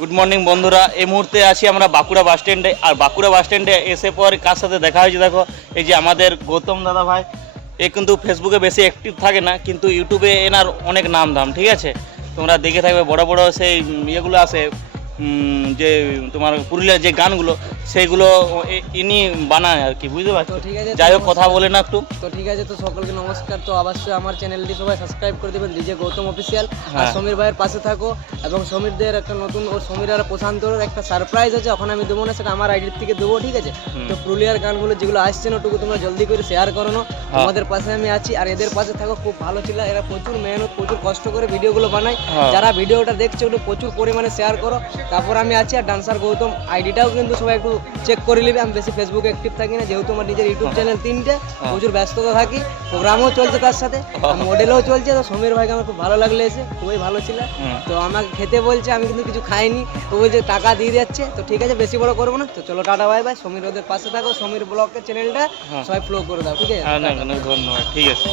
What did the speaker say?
Good morning বন্ধুরা, এই মুহূর্তে আছি আমরা বাঁকুড়া বাস স্ট্যান্ডে। আর বাঁকুড়া বাস স্ট্যান্ডে এসে পর কার সাথে দেখা হয়েছে দেখো, এই যে আমাদের গৌতম দাদা ভাই। এ কিন্তু ফেসবুকে বেশি অ্যাক্টিভ থাকে না, কিন্তু ইউটিউবে এনার অনেক নাম দাম, ঠিক আছে। তোমরা দেখে থাকবে বড় বড় সেই ইয়েগুলো আছে, যে তোমার পুরুলিয়ার যে গানগুলো সেইগুলো ইনি বানায় আর কি, বুঝতে পারছো। তো ঠিক আছে, যাই হোক, কথা বলে না একটু। তো ঠিক আছে, তো সকলকে নমস্কার। তো অবশ্যই আমার চ্যানেলটি সবাই সাবস্ক্রাইব করে দেবেন, ডিজে গৌতম অফিসিয়াল। আর হ্যাঁ। সমীর ভাইয়ের পাশে থাকো। এবং সমীরদের একটা নতুন, ওর সমীর আর প্রশান্তর একটা সারপ্রাইজ আছে, ওখানে আমি দেবো না, সেটা আমার আইডির থেকে দেবো, ঠিক আছে। তো পুরুলিয়ার গানগুলো যেগুলো আসছে না, ওটুকু তোমরা জলদি করে শেয়ার করো না। তোমাদের পাশে আমি আছি, আর এদের পাশে থাকো। খুব ভালো ছিল, এরা প্রচুর মেহনত, প্রচুর কষ্ট করে ভিডিওগুলো বানায়। যারা ভিডিওটা দেখছে ওটা প্রচুর পরিমাণে শেয়ার করো। তারপর আমি আছি, আর ডান্সার গৌতম আইডিটাও কিন্তু সবাই একটু চেক করে নেবে। আমি বেশি ফেসবুকে অ্যাক্টিভ থাকি না, যেহেতু আমার নিজের ইউটিউব চ্যানেল 3টে, প্রচুর ব্যস্ততা থাকি, প্রোগ্রামও চলছে তার সাথে, মডেলও চলছে। তো সমীর ভাইকে আমার খুব ভালো লাগলো, এসে খুবই ভালো ছিল। তো আমাকে খেতে বলছে, আমি কিন্তু কিছু খাইনি, ও বলছে টাকা দিয়ে যাচ্ছে। তো ঠিক আছে, বেশি বড় করবো না, তো চলো টাটা বাই বাই। সমীর ওদের পাশে থাকো, সমীর ব্লগের চ্যানেলটা সবাই ফলো করে দাও, ঠিক আছে। ধন্যবাদ, ঠিক আছে।